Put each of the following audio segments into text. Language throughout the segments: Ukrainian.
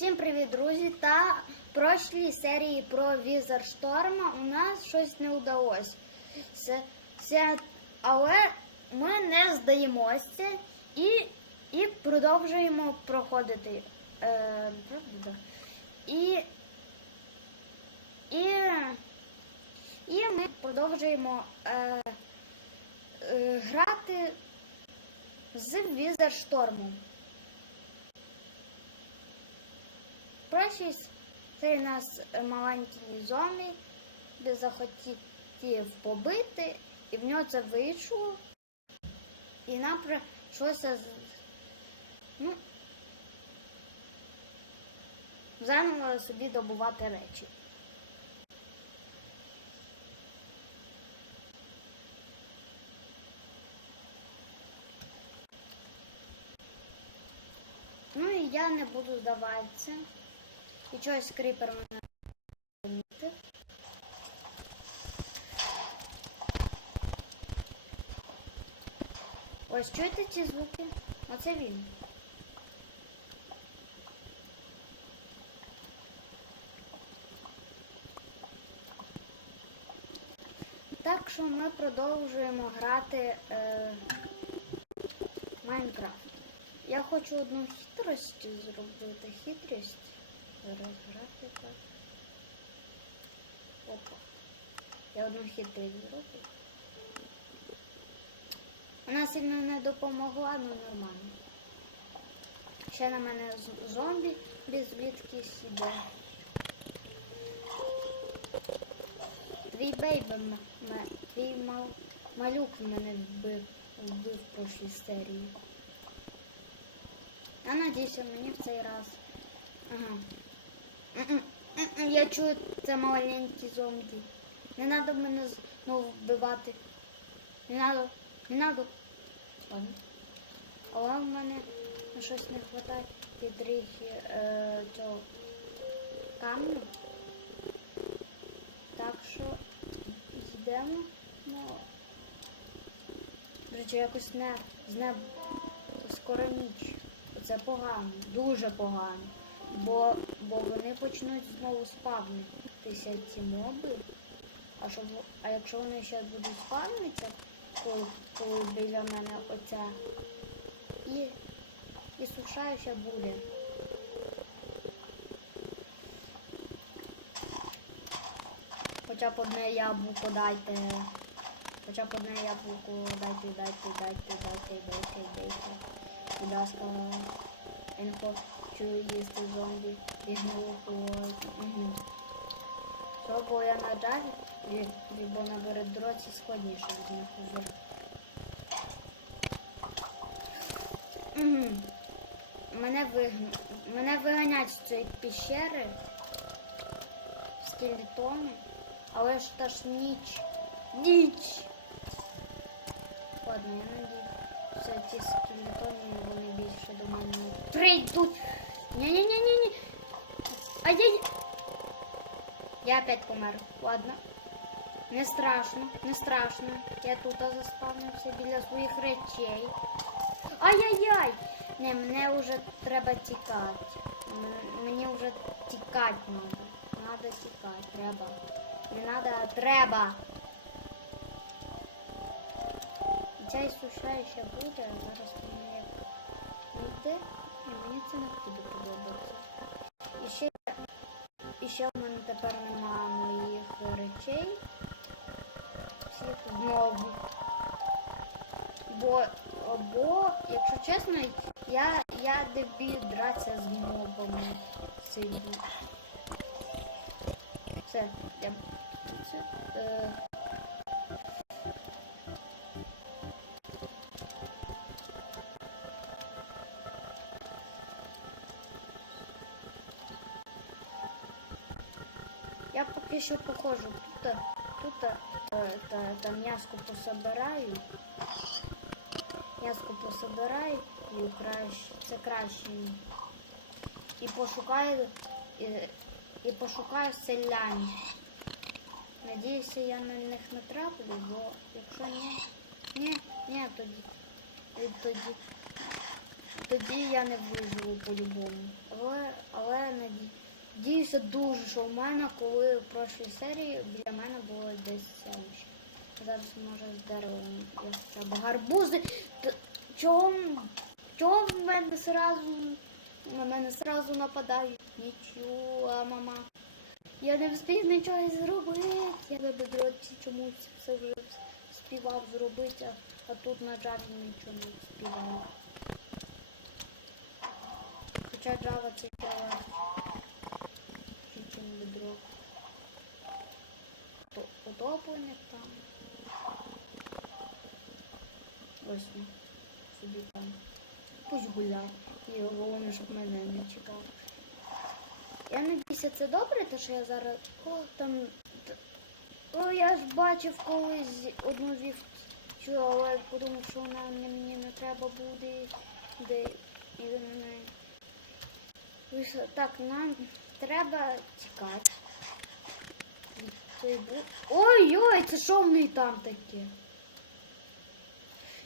Всім привіт, друзі! Та в прошлій серії про Візер Шторма у нас щось не вдалося. Це, це, але ми не здаємося і, і продовжуємо проходити. Е. І, і, і ми продовжуємо е, е, грати з Візер Штормом. Перший це у нас маленький зомбі, де захотів побити, і в нього це вийшло. І нам прийшлося ну, заново собі добувати речі. Ну і я не буду здаватися. І чогось кріпер мене помітив. Ось чуєте ці звуки? Оце він. Так що ми продовжуємо грати е, Майнкрафт. Я хочу одну хитрість зробити. Хитрість. Графіка. Опа. Я одну хитрість зроблю. Вона сильно не допомогла, ну нормально. Ще на мене зомбі без звідкись іде. Твій бейбі, твій мал, малюк мене вбив, вбив в прошлій серії. Я надіюся, мені в цей раз. Ага. Я чую, це маленький зомбі. Не треба мене знову вбивати. Не треба, не треба. Але в мене щось не вистачає підріхи е, цього камню. Так що йдемо. Ну, речі, якось не з неба скоро ніч. Це погано, дуже погано. Бо, бо вони почнуть знову спавнитися ці моби. А, щоб, а якщо вони ще будуть спавнитися, коли, коли біля мене оця і, і суша ще буде. Хоча б одне яблуко дайте. Хоча б одне яблуко дайте, дайте, дайте, дайте, дайте, дайте. Будь ласка, не хочу їсти зомбі. Бігну по... Угу. Бо я на і- і бо на бередроці складніше них уже. Угу. Мене, вигн... Мене виганять з цієї піщери. Скелетони. Але ж та ж ніч. Ніч! Ладно, я надію, ці скелетони вони більше до мене не прийдуть. Ні-ні-ні-ні-ні. Ай-яй. Я опять помер. Ладно. Не страшно, не страшно. Я тут заспавнився біля своїх речей. Ай-яй-яй! Не, мене вже треба тікати. Мені вже тікати треба. Надо тікати, треба. Не надо, а треба. Ця і ще буде, а зараз і мені це не. І ще, і ще в мене тепер немає моїх речей. Всіх знову. Бо, бо, якщо чесно, я, я дебіль дратися з мобами сидю. Все, я це, е, Що походжу. Тут, тут е, та, та м'яско пособираю. М'яско пособираю і краще, це краще. І пошукаю, і, і пошукаю селян. Надіюся, я на них не траплю, бо якщо ні, ні, ні, тоді, тоді, тоді я не виживу по-любому. Але, але забувся дуже, що в мене, коли в прошлій серії біля мене було десь селище. Зараз може з деревом треба гарбузи. Чого, чого в мене сразу на мене сразу нападають? Нічого, мама. Я не встиг нічого зробити. Я би дроці чомусь все вже співав зробити, а, тут, на жаль, нічого не співав. Хоча Java це Java То там. Ось він. Собі там. Пусть гуляє. І головне, щоб мене не чекав. Я надіюся, це добре, те, що я зараз. О, там. О, я ж бачив колись одну вівцю, але подумав, що вона не- мені не треба буде. Де і не. Вийшло. Так, нам треба тікати. Ой-ой, це що в неї там таке?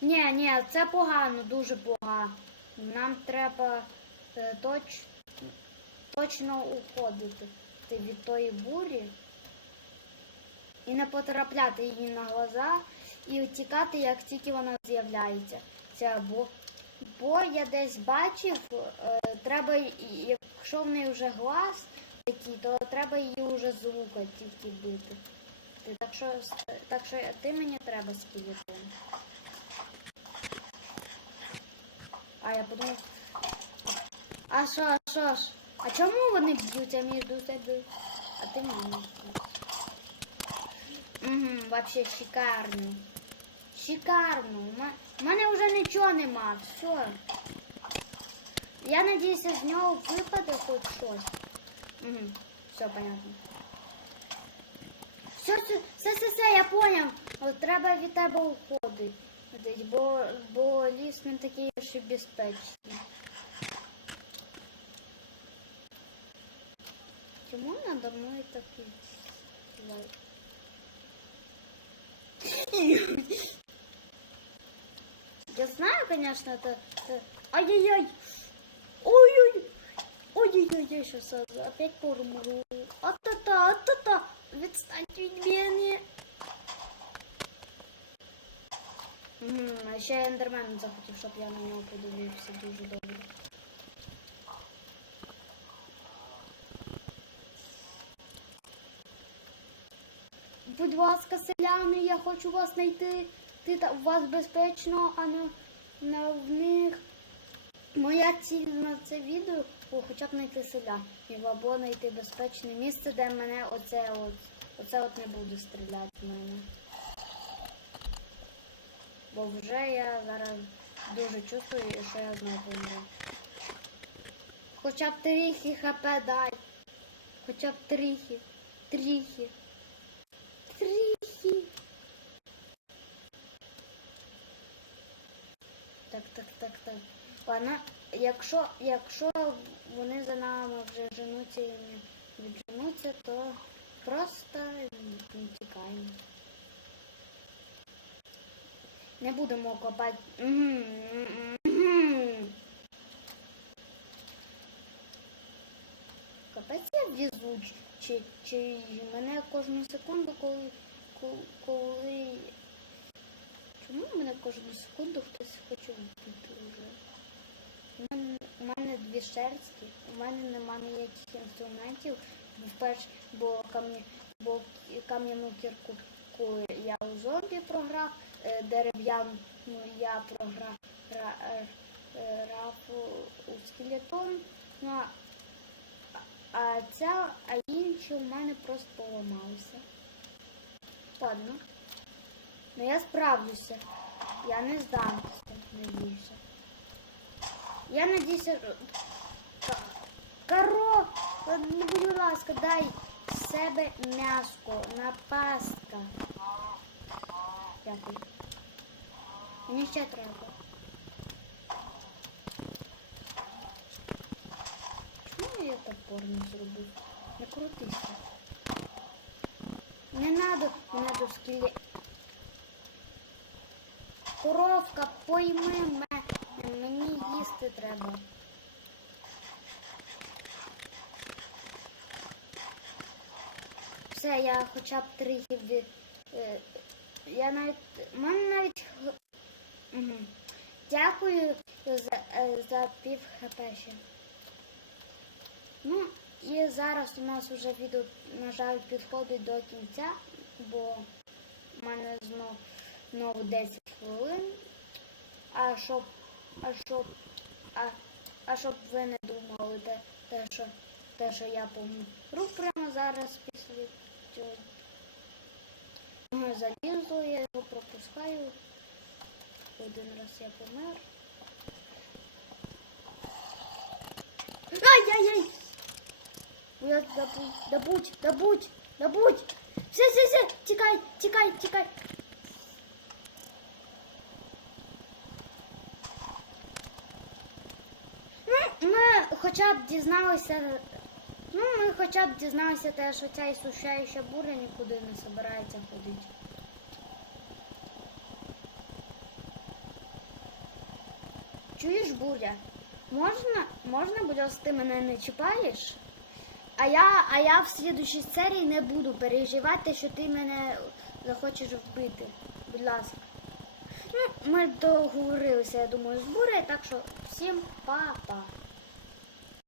Ні, ні, це погано, дуже погано. Нам треба е, точ, точно уходити від тої бурі і не потрапляти їй на глаза і утікати, як тільки вона з'являється. Ця бо, бо я десь бачив, е, треба, якщо в неї вже глаз такий, то треба її вже з лука тільки бити. Ти, так, що, так що ти мені треба скелетон. А я подумав. А що, а що ж? А чому вони б'ються між собою? А ти мені. Угу, вообще шикарно. Шикарно. У мене вже нічого нема. Все. Я надіюся, з нього випаде хоч щось. Угу, все понятно. Все, все, все, все, все, я поняв. От треба від тебе уходити. Десь, Бо, бо ліс не такий уж і безпечний. Чому надо мною такий лайк? Я знаю, конечно, это... это- Ай-яй-яй! Ой-ой! Ой-ой-ой, сейчас опять помру. А-та-та, а-та-та! Відстаньте від мене! Мгм, а ще ендермен захотів, щоб я на нього подивився дуже добре. Будь ласка, селяни, я хочу вас знайти. Ти та у вас безпечно, а не в них. Моя ціль на це відео хоча б знайти селянів або знайти безпечне місце, де мене оце от, оце от не буде стріляти в мене. Бо вже я зараз дуже чувствую, що я знову помру. Хоча б трохи хп дай. Хоча б трохи. Трохи. Трохи. Так, так, так, так. Ладно, якщо, якщо вони за нами вже женуться і не відженуться, то просто не тікаємо. Не будемо копати. Капець я везуч. Чи, чи мене кожну секунду, коли, коли... Чому мене кожну секунду хтось хоче вбити вже? У мене, у шерсті, у мене нема ніяких інструментів, вперш, бо кам'я, бо кам'яну кірку ку- я у зомбі програв, е, дерев'яну я програв ра, е, е, у- у скелетон, ну, а ця, а інші у мене просто поламалися. Ладно. Ну я справлюся. Я не здамся, надіюся. Я що- Ка- Коро, ну, будь ласка, дай себе м'яско на пастка. Дякую. Мені ще треба. Чому я топор не зробив? Не крутися. Не надо, не надо в скеле. Коровка, пойми мене, мені їсти треба. Все, я хоча б трохи від... е, Я навіть. Мене навіть. Дякую за, е, за пів хп ще. Ну, і зараз у нас вже відео, на жаль, підходить до кінця, бо в мене знов, знову 10 хвилин. А щоб, а щоб, а, а щоб ви не думали, те, те, що, те, що я помру прямо зараз після цього. Ну, залізло, я його пропускаю. Один раз я помер. Ай-яй-яй! Добудь, добудь, добудь, добудь! Все, все, все, тікай, тікай, тікай. Ну, ми хоча б дізналися, ну, ми хоча б дізналися те, що ця ісушаюча буря нікуди не збирається ходити. Чуєш, буря? Можна, можна, будь ласка, ти мене не чіпаєш? А я, а я в слідущій серії не буду переживати, що ти мене захочеш вбити. Будь ласка. Ну, ми договорилися, я думаю, з бурею, так що всім па-па.